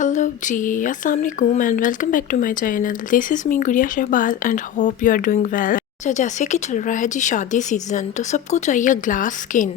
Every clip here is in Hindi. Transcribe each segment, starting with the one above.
हेलो जी, अस्सलाम वालेकुम and welcome back to my channel. This is me Gudiya Shahbaz and hope you are doing well. अच्छा, जैसे कि चल रहा है जी शादी सीज़न, तो सबको चाहिए ग्लास स्किन।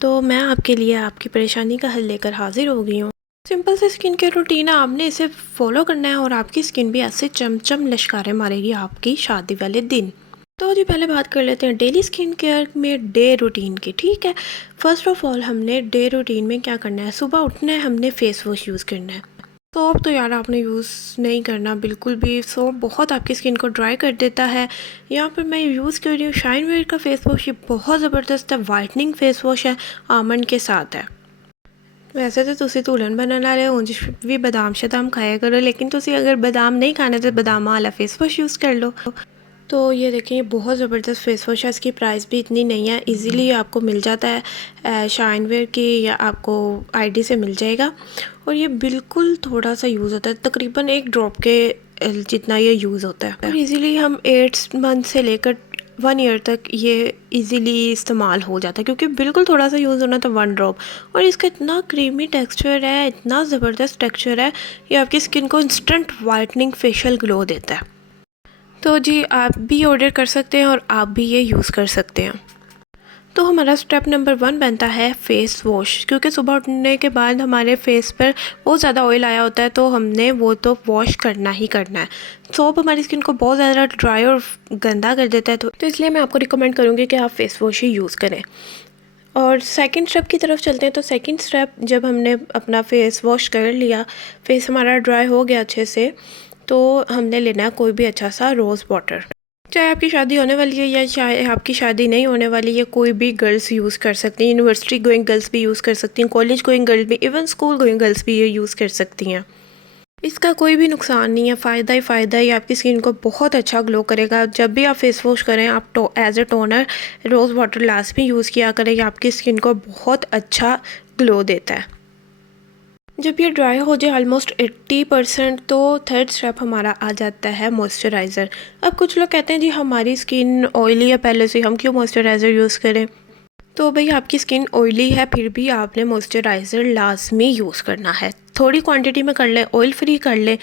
तो मैं आपके लिए आपकी परेशानी का हल लेकर हाजिर हो गई हूँ। सिंपल से स्किन केयर रूटीन है, आपने इसे फॉलो करना है और आपकी स्किन भी ऐसे चमचम लश्कारे मारेगी आपकी शादी वाले दिन। तो जी पहले बात कर लेते हैं डेली स्किन केयर में डे रूटीन की। ठीक है, फर्स्ट ऑफ ऑल हमने डे रूटीन में क्या करना है, सुबह उठना है, हमने फेस वॉश यूज़ करना है। सोप तो यार आपने यूज़ नहीं करना बिल्कुल भी, सोप बहुत आपकी स्किन को ड्राई कर देता है। यहाँ पर मैं यूज़ कर रही हूँ शाइन वेयर का फेस वॉश। ये बहुत ज़बरदस्त है, वाइटनिंग फेस वॉश है, आमंड के साथ है। वैसे तो तुसी धुलन बनने वाले ਉਂਝ भी बादाम शदाम खाया करो, लेकिन तुसी अगर बादाम नहीं खाने तो बादाम वाला फेस वॉश यूज़ कर लो। तो ये देखिए, ये बहुत ज़बरदस्त फेस वॉश है, इसकी प्राइस भी इतनी नहीं है, इजीली आपको मिल जाता है शाइन वेयर की, या आपको आईडी से मिल जाएगा। और ये बिल्कुल थोड़ा सा यूज़ होता है, तकरीबन 1 ड्रॉप के जितना ये यूज़ होता है। और इजीली हम 8 मंथ से लेकर 1 ईयर तक ये इजीली इस्तेमाल हो जाता है, क्योंकि बिल्कुल थोड़ा सा यूज़ होना था 1 ड्रॉप। और इसका इतना क्रीमी टेक्सचर है, इतना ज़बरदस्त टेक्सचर है, ये आपकी स्किन को इंस्टेंट वाइटनिंग फेशियल ग्लो देता है। तो जी आप भी ऑर्डर कर सकते हैं और आप भी ये यूज़ कर सकते हैं। तो हमारा स्टेप नंबर 1 बनता है फेस वॉश, क्योंकि सुबह उठने के बाद हमारे फेस पर बहुत ज़्यादा ऑयल आया होता है, तो हमने वो तो वॉश करना ही करना है। सोप हमारी स्किन को बहुत ज़्यादा ड्राई और गंदा कर देता है, तो इसलिए मैं आपको रिकमेंड करूँगी कि आप फेस वॉश ही यूज़ करें। और सेकंड स्टेप की तरफ चलते हैं। तो सेकंड स्टेप, जब हमने अपना फेस वॉश कर लिया, फेस हमारा ड्राई हो गया अच्छे से, तो हमने लेना है कोई भी अच्छा सा रोज़ वाटर। चाहे आपकी शादी होने वाली है या चाहे आपकी शादी नहीं होने वाली है, कोई भी गर्ल्स यूज़ कर सकती हैं। यूनिवर्सिटी गोइंग गर्ल्स भी यूज़ कर सकती हैं, कॉलेज गोइंग गर्ल्स भी, इवन स्कूल गोइंग गर्ल्स भी ये यूज़ कर सकती हैं। इसका कोई भी नुकसान नहीं है, फ़ायदा ही फ़ायदा है। आपकी स्किन को बहुत अच्छा ग्लो करेगा। जब भी आप फेस वॉश करें, आप as a toner rose water लाजमी यूज़ किया करें, ये आपकी स्किन को बहुत अच्छा ग्लो देता है। जब ये ड्राई हो जाए ऑलमोस्ट 80%, तो थर्ड स्टेप हमारा आ जाता है मॉइस्चराइज़र। अब कुछ लोग कहते हैं जी हमारी स्किन ऑयली है पहले से, हम क्यों मॉइस्चराइज़र यूज़ करें। तो भाई आपकी स्किन ऑयली है, फिर भी आपने मॉइस्चराइज़र लाजमी यूज़ करना है। थोड़ी क्वांटिटी में कर लें, ऑयल फ्री कर लें।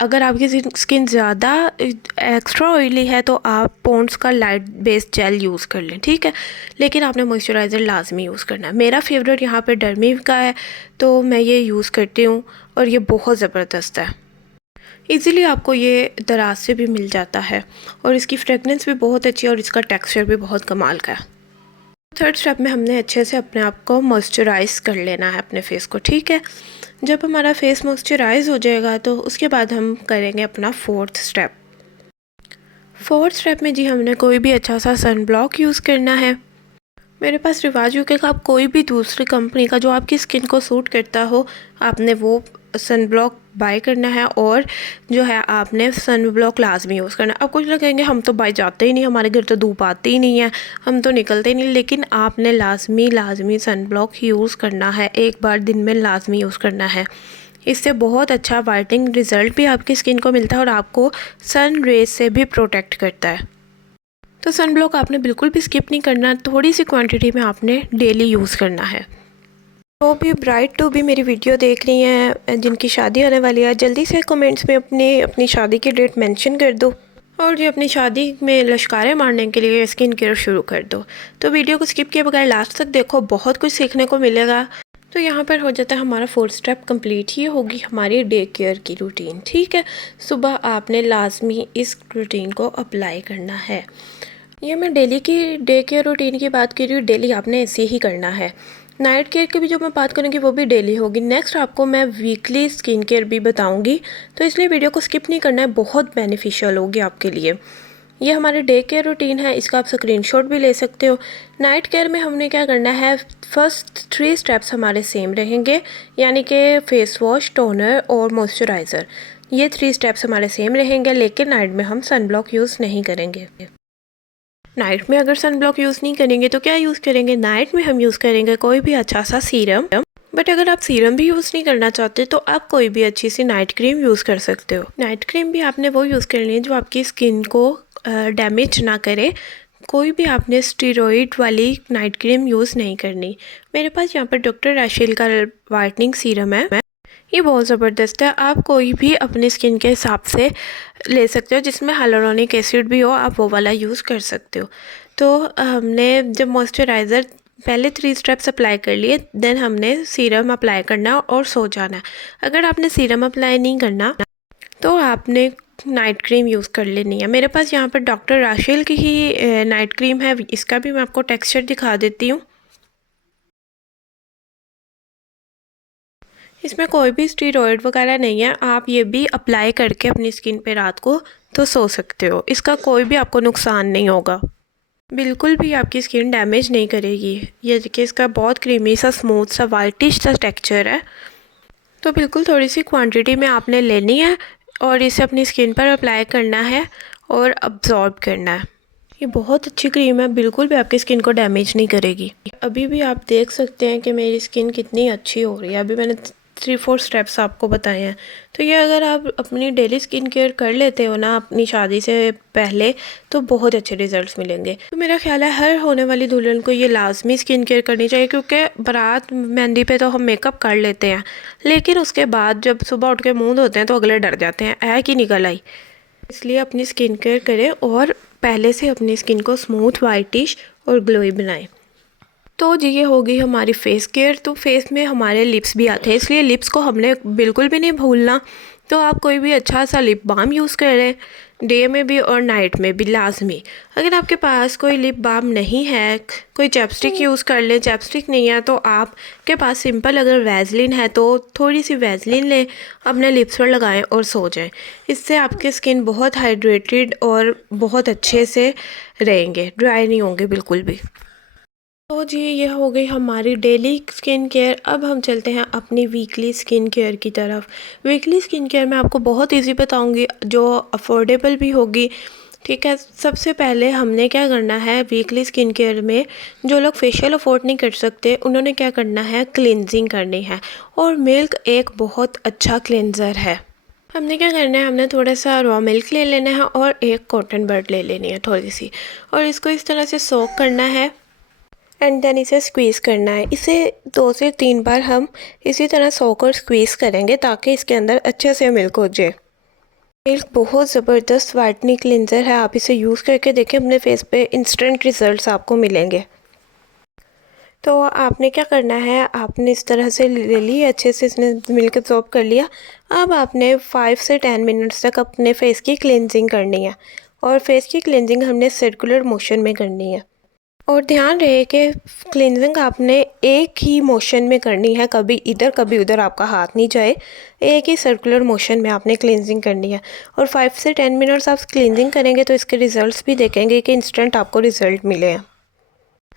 अगर आपकी स्किन ज़्यादा एक्स्ट्रा ऑयली है तो आप पॉन्ड्स का लाइट बेस्ड जेल यूज़ कर लें, ठीक है। लेकिन आपने मॉइस्चराइज़र लाजमी यूज़ करना है। मेरा फेवरेट यहाँ पे डर्मी का है, तो मैं ये यूज़ करती हूँ और ये बहुत ज़बरदस्त है। ईज़िली आपको ये दराज से भी मिल जाता है और इसकी फ्रेगनेंस भी बहुत अच्छी है और इसका टेक्सचर भी बहुत कमाल का है। थर्ड स्टेप में हमने अच्छे से अपने आप को मॉइस्चराइज़ कर लेना है अपने फेस को, ठीक है। जब हमारा फेस मॉइस्चराइज़ हो जाएगा, तो उसके बाद हम करेंगे अपना फोर्थ स्टेप। फोर्थ स्टेप में जी हमने कोई भी अच्छा सा सन ब्लॉक यूज़ करना है। मेरे पास रिवाज यूके का, आप कोई भी दूसरी कंपनी का जो आपकी स्किन को सूट करता हो, आपने वो सन ब्लॉक बाय करना है और जो है आपने सन ब्लॉक लाजमी यूज़ करना है। अब कुछ लोग कहेंगे हम तो बाय जाते ही नहीं, हमारे घर तो धूप आती ही नहीं है, हम तो निकलते ही नहीं, लेकिन आपने लाजमी सन ब्लॉक यूज़ करना है, एक बार दिन में लाजमी यूज़ करना है। इससे बहुत अच्छा वाइटनिंग रिज़ल्ट भी आपकी स्किन को मिलता है और आपको सन रेज से भी प्रोटेक्ट करता है। तो सन ब्लॉक आपने बिल्कुल भी स्किप नहीं करना, थोड़ी सी क्वांटिटी में आपने डेली यूज़ करना है। तो भी ब्राइड टू भी मेरी वीडियो देख रही हैं जिनकी शादी होने वाली है, जल्दी से कमेंट्स में अपनी शादी की डेट मेंशन कर दो और जो अपनी शादी में लश्कारे मारने के लिए स्किन केयर शुरू कर दो। तो वीडियो को स्किप किए बगैर लास्ट तक देखो, बहुत कुछ सीखने को मिलेगा। तो यहाँ पर हो जाता है हमारा फोर्थ स्टेप कंप्लीट। ये होगी हमारी डे केयर की रूटीन, ठीक है। सुबह आपने लाजमी इस रूटीन को अप्लाई करना है। ये मैं डेली की डे केयर रूटीन की बात कर रही हूँ, डेली आपने ऐसे ही करना है। नाइट केयर की भी जो मैं बात करूँगी वो भी डेली होगी। नेक्स्ट आपको मैं वीकली स्किन केयर भी बताऊँगी, तो इसलिए वीडियो को स्किप नहीं करना है, बहुत बेनिफिशियल होगी आपके लिए। ये हमारे डे केयर रूटीन है, इसका आप स्क्रीनशॉट भी ले सकते हो। नाइट केयर में हमने क्या करना है, फर्स्ट 3 स्टेप्स हमारे सेम रहेंगे, यानी कि फेस वॉश, टोनर और मॉइस्चराइज़र। ये 3 स्टेप्स हमारे सेम रहेंगे, लेकिन नाइट में हम सन ब्लॉक यूज़ नहीं करेंगे। नाइट में अगर सन ब्लॉक यूज़ नहीं करेंगे तो क्या यूज़ करेंगे, नाइट में हम यूज़ करेंगे कोई भी अच्छा सा सीरम। बट अगर आप सीरम भी यूज़ नहीं करना चाहते तो आप कोई भी अच्छी सी नाइट क्रीम यूज़ कर सकते हो। नाइट क्रीम भी आपने वो यूज़ करनी है जो आपकी स्किन को डैमेज ना करे। कोई भी आपने स्टेरॉइड वाली नाइट क्रीम यूज़ नहीं करनी। मेरे पास यहाँ पर डॉक्टर रैशेल का वाइटनिंग सीरम है, ये बहुत ज़बरदस्त है। आप कोई भी अपनी स्किन के हिसाब से ले सकते हो, जिसमें हाइलुरोनिक एसिड भी हो, आप वो वाला यूज़ कर सकते हो। तो हमने जब मॉइस्चराइज़र पहले 3 स्टेप्स अप्लाई कर लिए, देन हमने सीरम अप्लाई करना है और सो जाना है। अगर आपने सीरम अप्लाई नहीं करना तो आपने नाइट क्रीम यूज़ कर लेनी है। मेरे पास यहाँ पर डॉक्टर राशेल की ही नाइट क्रीम है, इसका भी मैं आपको टेक्सचर दिखा देती हूँ। इसमें कोई भी स्टीरॉयड वगैरह नहीं है, आप ये भी अप्लाई करके अपनी स्किन पे रात को तो सो सकते हो। इसका कोई भी आपको नुकसान नहीं होगा, बिल्कुल भी आपकी स्किन डैमेज नहीं करेगी। ये देखिए, इसका बहुत क्रीमी सा, स्मूथ सा, वाइटिश सा टेक्सचर है। तो बिल्कुल थोड़ी सी क्वांटिटी में आपने लेनी है और इसे अपनी स्किन पर अप्लाई करना है और अब्जॉर्ब करना है। ये बहुत अच्छी क्रीम है, बिल्कुल भी आपकी स्किन को डैमेज नहीं करेगी। अभी भी आप देख सकते हैं कि मेरी स्किन कितनी अच्छी हो रही है। अभी मैंने 3-4 स्टेप्स आपको बताए हैं। तो ये अगर आप अपनी डेली स्किन केयर कर लेते हो ना अपनी शादी से पहले, तो बहुत अच्छे रिजल्ट्स मिलेंगे। तो मेरा ख्याल है हर होने वाली दुल्हन को ये लाजमी स्किन केयर करनी चाहिए, क्योंकि बारात मेहंदी पे तो हम मेकअप कर लेते हैं, लेकिन उसके बाद जब सुबह उठ के मुँह धोते हैं तो अगले डर जाते हैं है कि निकल आई। इसलिए अपनी स्किन केयर करें और पहले से अपनी स्किन को स्मूथ, वाइटिश और ग्लोई बनाएं। तो जी ये हो गई हमारी फेस केयर। तो फेस में हमारे लिप्स भी आते हैं, इसलिए लिप्स को हमने बिल्कुल भी नहीं भूलना। तो आप कोई भी अच्छा सा लिप बाम यूज़ करें, डे में भी और नाइट में भी लाजमी। अगर आपके पास कोई लिप बाम नहीं है, कोई चैपस्टिक यूज़ कर लें। चैपस्टिक नहीं है तो आपके पास सिंपल अगर वैसलीन है तो थोड़ी सी वैसलीन लें, अपने लिप्स पर लगाएं और सो जाएं। इससे आपकी स्किन बहुत हाइड्रेटेड और बहुत अच्छे से रहेंगे, ड्राई नहीं होंगे बिल्कुल भी। तो जी ये हो गई हमारी डेली स्किन केयर। अब हम चलते हैं अपनी वीकली स्किन केयर की तरफ। वीकली स्किन केयर मैं आपको बहुत इजी बताऊंगी, जो अफोर्डेबल भी होगी। ठीक है, सबसे पहले हमने क्या करना है वीकली स्किन केयर में, जो लोग फेशियल अफोर्ड नहीं कर सकते उन्होंने क्या करना है, क्लिनजिंग करनी है। और मिल्क एक बहुत अच्छा क्लिनज़र है। हमने क्या करना है, हमने थोड़ा सा रॉ मिल्क ले लेना है और एक कॉटन बड ले लेनी है थोड़ी सी, और इसको इस तरह से सोक करना है एंड देन इसे स्क्वीज़ करना है। इसे 2 से 3 बार हम इसी तरह सोक और स्क्वीज़ करेंगे ताकि इसके अंदर अच्छे से मिल्क हो जाए। मिल्क बहुत ज़बरदस्त वाइटनिंग क्लिनज़र है, आप इसे यूज़ करके देखें, अपने फेस पे इंस्टेंट रिज़ल्ट्स आपको मिलेंगे। तो आपने क्या करना है, आपने इस तरह से ले ली, अच्छे से इसने मिल्क एब्जॉर्ब कर लिया। अब आपने 5 से 10 मिनट्स तक अपने फेस की क्लिनजिंग करनी है, और फेस की क्लिनजिंग हमने सर्कुलर मोशन में करनी है। और ध्यान रहे कि क्लिनजिंग आपने एक ही मोशन में करनी है, कभी इधर कभी उधर आपका हाथ नहीं जाए। एक ही सर्कुलर मोशन में आपने क्लिनजिंग करनी है। और 5 से 10 मिनट्स आप क्लिनजिंग करेंगे तो इसके रिज़ल्ट्स भी देखेंगे कि इंस्टेंट आपको रिज़ल्ट मिले हैं।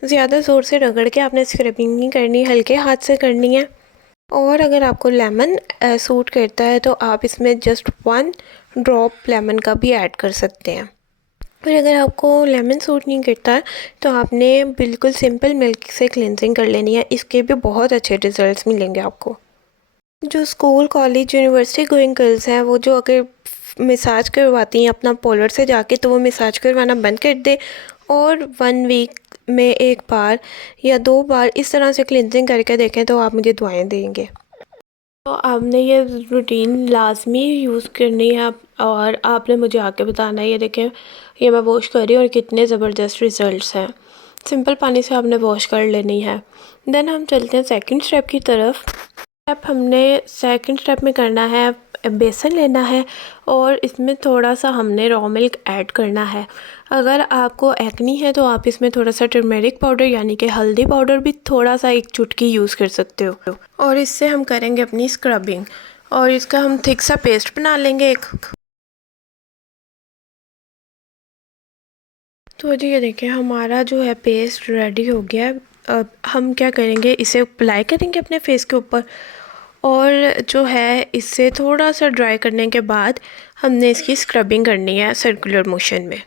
ज़्यादा ज़ोर से रगड़ के आपने स्क्रबिंग नहीं करनी, हल्के हाथ से करनी है। और अगर आपको लेमन सूट करता है तो आप इसमें जस्ट 1 ड्रॉप लेमन का भी ऐड कर सकते हैं। पर अगर आपको लेमन सूट नहीं करता है तो आपने बिल्कुल सिंपल मिल्क से क्लिनजिंग कर लेनी है, इसके भी बहुत अच्छे रिजल्ट्स मिलेंगे आपको। जो school, college, university going girls हैं, वो जो अगर मसाज करवाती हैं अपना पार्लर से जाके, तो वो मसाज करवाना बंद कर दे और 1 वीक में 1 बार या 2 बार इस तरह से क्लिनजिंग करके देखें तो आप मुझे दुआएं देंगे। तो आपने ये रूटीन लाजमी यूज़ करनी है और आपने मुझे आके बताना है। ये देखें, ये मैं वॉश कर रही हूँ और कितने ज़बरदस्त रिज़ल्ट्स हैं। सिंपल पानी से आपने वॉश कर लेनी है। देन हम चलते हैं सेकंड स्टेप की तरफ। हमने सेकंड स्टेप में करना है, बेसन लेना है और इसमें थोड़ा सा हमने रॉ मिल्क ऐड करना है। अगर आपको एक्नी है तो आप इसमें थोड़ा सा टर्मेरिक पाउडर यानी कि हल्दी पाउडर भी थोड़ा सा 1 चुटकी यूज़ कर सकते हो। और इससे हम करेंगे अपनी स्क्रबिंग और इसका हम थिक सा पेस्ट बना लेंगे एक। तो जी ये देखिए, हमारा जो है पेस्ट रेडी हो गया है। अब हम क्या करेंगे, इसे अप्लाई करेंगे अपने फेस के ऊपर और जो है इससे थोड़ा सा ड्राई करने के बाद हमने इसकी स्क्रबिंग करनी है सर्कुलर मोशन में।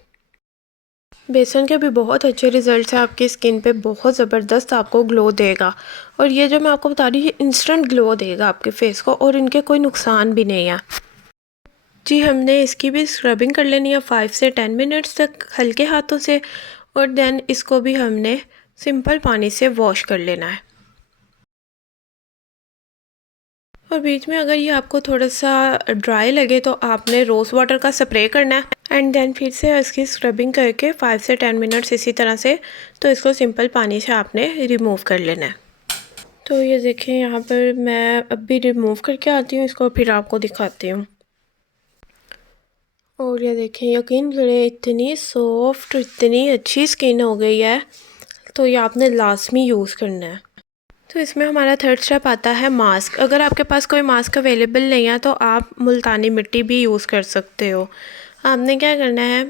बेसन के भी बहुत अच्छे रिजल्ट्स हैं, आपकी स्किन पे बहुत ज़बरदस्त आपको ग्लो देगा। और ये जो मैं आपको बता रही हूँ, इंस्टेंट ग्लो देगा आपके फेस को और इनके कोई नुकसान भी नहीं है। जी हमने इसकी भी स्क्रबिंग कर लेनी है 5 से 10 मिनट्स तक हल्के हाथों से, और देन इसको भी हमने सिंपल पानी से वॉश कर लेना है। और बीच में अगर ये आपको थोड़ा सा ड्राई लगे तो आपने रोज़ वाटर का स्प्रे करना है एंड देन फिर से इसकी स्क्रबिंग करके 5 से 10 मिनट्स इसी तरह से, तो इसको सिंपल पानी से आपने रिमूव कर लेना है। तो ये देखें यहाँ पर मैं अभी रिमूव करके आती हूँ इसको, फिर आपको दिखाती हूँ। और ये देखें, यकीन करें इतनी सॉफ्ट, इतनी अच्छी स्किन हो गई है, तो ये आपने लाजमी यूज़ करना है। तो इसमें हमारा थर्ड स्टेप आता है मास्क। अगर आपके पास कोई मास्क अवेलेबल नहीं है तो आप मुल्तानी मिट्टी भी यूज़ कर सकते हो। आपने क्या करना है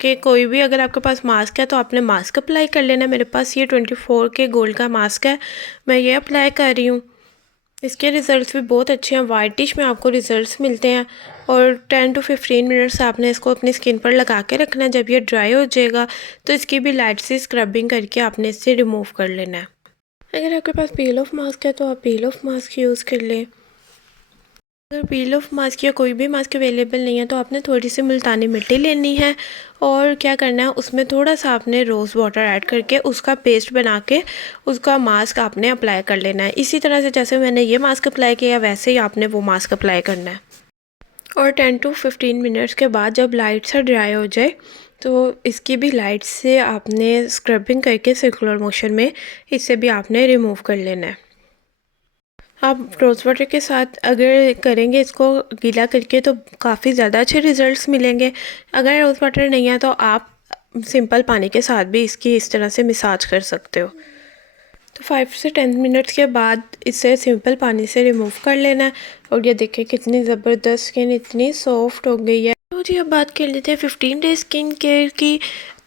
कि कोई भी अगर आपके पास मास्क है तो आपने मास्क अप्लाई कर लेना है। मेरे पास ये 24 के गोल्ड का मास्क है, मैं ये अप्लाई कर रही हूँ। इसके रिज़ल्ट्स भी बहुत अच्छे हैं, वाइटिश में आपको रिज़ल्ट्स मिलते हैं। और 10 to 15 मिनट्स आपने इसको अपनी स्किन पर लगा के रखना है। जब ये ड्राई हो जाएगा तो इसकी भी लाइट सी स्क्रबिंग करके आपने इससे रिमूव कर लेना है। अगर आपके पास पील ऑफ मास्क है तो आप पील ऑफ मास्क यूज़ कर लें। अगर पील ऑफ मास्क या कोई भी मास्क अवेलेबल नहीं है तो आपने थोड़ी सी मुल्तानी मिट्टी लेनी है और क्या करना है, उसमें थोड़ा सा आपने रोज़ वाटर ऐड करके उसका पेस्ट बना के उसका मास्क आपने अप्लाई कर लेना है। इसी तरह से जैसे मैंने ये मास्क अप्लाई किया वैसे ही आपने वो मास्क अप्लाई करना है। और 10 to 15 मिनट्स के बाद जब लाइट सा ड्राई हो जाए तो इसकी भी लाइट से आपने स्क्रबिंग करके सर्कुलर मोशन में इसे भी आपने रिमूव कर लेना है। आप रोज़ वाटर के साथ अगर करेंगे इसको गीला करके तो काफ़ी ज़्यादा अच्छे रिज़ल्ट्स मिलेंगे। अगर रोज़ वाटर नहीं है तो आप सिंपल पानी के साथ भी इसकी इस तरह से मसाज कर सकते हो। तो 5 से 10 मिनट्स के बाद इसे सिंपल पानी से रिमूव कर लेना है। और ये देखें कितनी ज़बरदस्त स्किन, इतनी सॉफ्ट हो गई है। तो जी अब बात कर लेते हैं 15 डेज स्किन केयर की।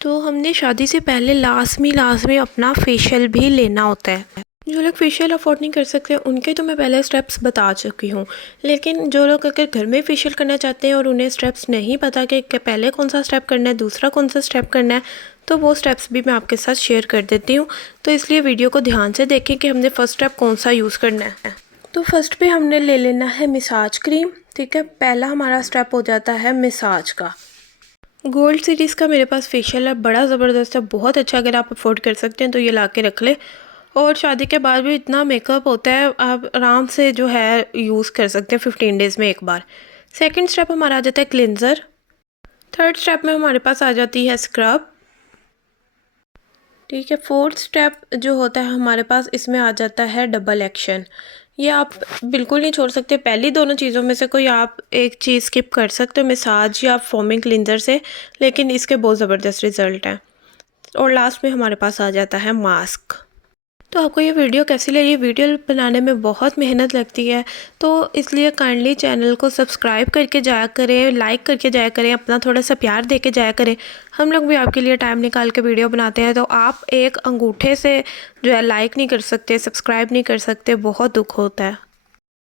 तो हमने शादी से पहले लाजमी अपना फेशियल भी लेना होता है। जो लोग फेशियल अफोर्ड नहीं कर सकते उनके तो मैं पहले स्टेप्स बता चुकी हूँ, लेकिन जो लोग अगर घर में फेशियल करना चाहते हैं और उन्हें स्टेप्स नहीं पता कि पहले कौन सा स्टेप करना है, दूसरा कौन सा स्टेप करना है, तो वो स्टेप्स भी मैं आपके साथ शेयर कर देती हूँ। तो इसलिए वीडियो को ध्यान से देखें कि हमने फ़र्स्ट स्टेप कौन सा यूज़ करना है। तो फर्स्ट पे हमने ले लेना है मसाज क्रीम। ठीक है, पहला हमारा स्टेप हो जाता है मसाज का। गोल्ड सीरीज़ का मेरे पास फेशियल है, बड़ा ज़बरदस्त है, बहुत अच्छा। अगर आप अफोर्ड कर सकते हैं तो ये ला के रख ले। और शादी के बाद भी इतना मेकअप होता है, आप आराम से जो है यूज़ कर सकते हैं 15 डेज़ में एक बार। सेकंड स्टेप हमारा आ जाता है क्लिनज़र। थर्ड स्टेप में हमारे पास आ जाती है स्क्रब। ठीक है, फोर्थ स्टेप जो होता है हमारे पास, इसमें आ जाता है डबल एक्शन। ये आप बिल्कुल नहीं छोड़ सकते, पहली दोनों चीज़ों में से कोई आप एक चीज़ स्किप कर सकते हो, मसाज या फोमिंग क्लिनजर से, लेकिन इसके बहुत ज़बरदस्त रिज़ल्ट हैं। और लास्ट में हमारे पास आ जाता है मास्क। तो आपको ये वीडियो कैसी लगी? वीडियो बनाने में बहुत मेहनत लगती है, तो इसलिए काइंडली चैनल को सब्सक्राइब करके जाया करें, लाइक करके जाया करें, अपना थोड़ा सा प्यार दे के जाया करें। हम लोग भी आपके लिए टाइम निकाल के वीडियो बनाते हैं, तो आप एक अंगूठे से जो है लाइक नहीं कर सकते, सब्सक्राइब नहीं कर सकते, बहुत दुख होता है।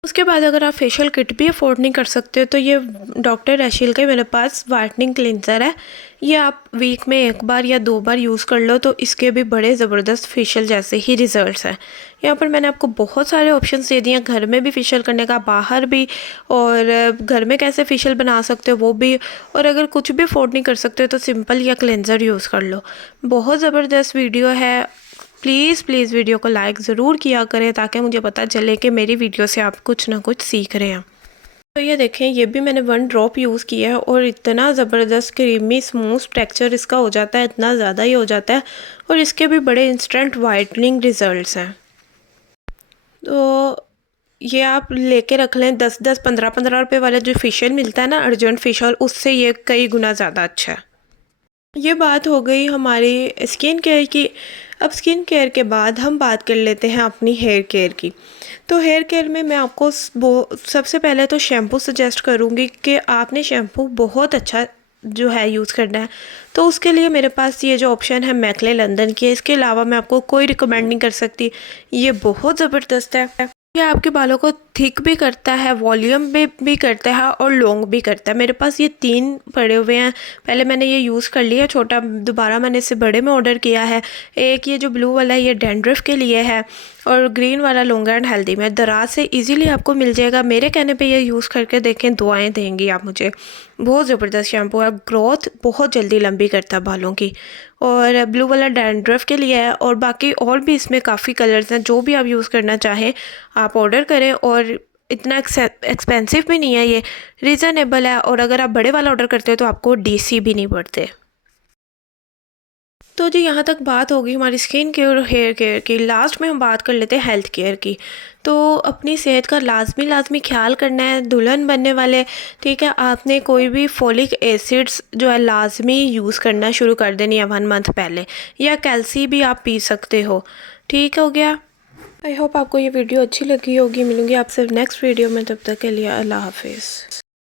उसके बाद अगर आप फेशियल किट भी अफोर्ड नहीं कर सकते तो ये डॉक्टर रशील के मेरे पास वाइटनिंग क्लिनज़र है। ये आप वीक में एक बार या 2 बार यूज़ कर लो तो इसके भी बड़े ज़बरदस्त फेशियल जैसे ही रिज़ल्ट्स हैं। यहाँ पर मैंने आपको बहुत सारे ऑप्शंस दे दिए हैं, घर में भी फेशियल करने का, बाहर भी, और घर में कैसे फेशियल बना सकते हो वो भी। और अगर कुछ भी अफोर्ड नहीं कर सकते तो सिंपल या क्लिनज़र यूज़ कर लो। बहुत ज़बरदस्त वीडियो है। प्लीज़ वीडियो को लाइक ज़रूर किया करें ताकि मुझे पता चले कि मेरी वीडियो से आप कुछ ना कुछ सीख रहे हैं। तो ये देखें, ये भी मैंने 1 ड्रॉप यूज़ किया है और इतना ज़बरदस्त क्रीमी स्मूथ टेक्सचर इसका हो जाता है, इतना ज़्यादा ही हो जाता है। और इसके भी बड़े इंस्टेंट वाइटनिंग रिज़ल्ट्स हैं। तो ये आप लेके रख लें। 10-10, 15-15 रुपये वाला जो फेशियल मिलता है ना, अर्जेंट फेशियल, उससे ये कई गुना ज़्यादा अच्छा है। ये बात हो गई हमारी स्किन केयर की। अब स्किन केयर के बाद हम बात कर लेते हैं अपनी हेयर केयर की। तो हेयर केयर में मैं आपको सबसे पहले तो शैम्पू सजेस्ट करूँगी कि आपने शैम्पू बहुत अच्छा जो है यूज़ करना है। तो उसके लिए मेरे पास ये जो ऑप्शन है मैकले लंदन की है, इसके अलावा मैं आपको कोई रिकमेंड नहीं कर सकती। ये बहुत ज़बरदस्त है। ये आपके बालों को थिक भी करता है, वॉल्यूम भी करता है और लॉन्ग भी करता है। मेरे पास ये 3 पड़े हुए हैं। पहले मैंने ये यूज़ कर लिया छोटा, दोबारा मैंने इसे बड़े में ऑर्डर किया है। एक ये जो ब्लू वाला है ये डैंड्रफ के लिए है और ग्रीन वाला लॉन्ग एंड हेल्दी में दराज से इजीली आपको मिल जाएगा। मेरे कहने पे ये यूज़ करके देखें, दुआएं देंगी आप मुझे। बहुत ज़बरदस्त शैम्पू है, ग्रोथ बहुत जल्दी लंबी करता है बालों की। और ब्लू वाला डैंड्रफ के लिए है और बाकी और भी इसमें काफ़ी कलर्स हैं। जो भी आप यूज़ करना चाहें आप ऑर्डर करें और इतना एक्सपेंसिव भी नहीं है, ये रीज़नेबल है। और अगर आप बड़े वाला ऑर्डर करते हो तो आपको डीसी भी नहीं पड़ते। तो जी यहाँ तक बात होगी हमारी स्किन केयर और हेयर केयर की। लास्ट में हम बात कर लेते हैं हेल्थ केयर की। तो अपनी सेहत का लाजमी ख्याल करना है दुल्हन बनने वाले, ठीक है। आपने कोई भी फोलिक एसिड्स जो है लाजमी यूज़ करना शुरू कर देनी है 1 मंथ पहले, या कैल्सी भी आप पी सकते हो, ठीक हो गया। आई होप आपको ये वीडियो अच्छी लगी होगी। मिलूंगी आपसे नेक्स्ट वीडियो में, तब तक के लिए अल्लाह हाफिज़।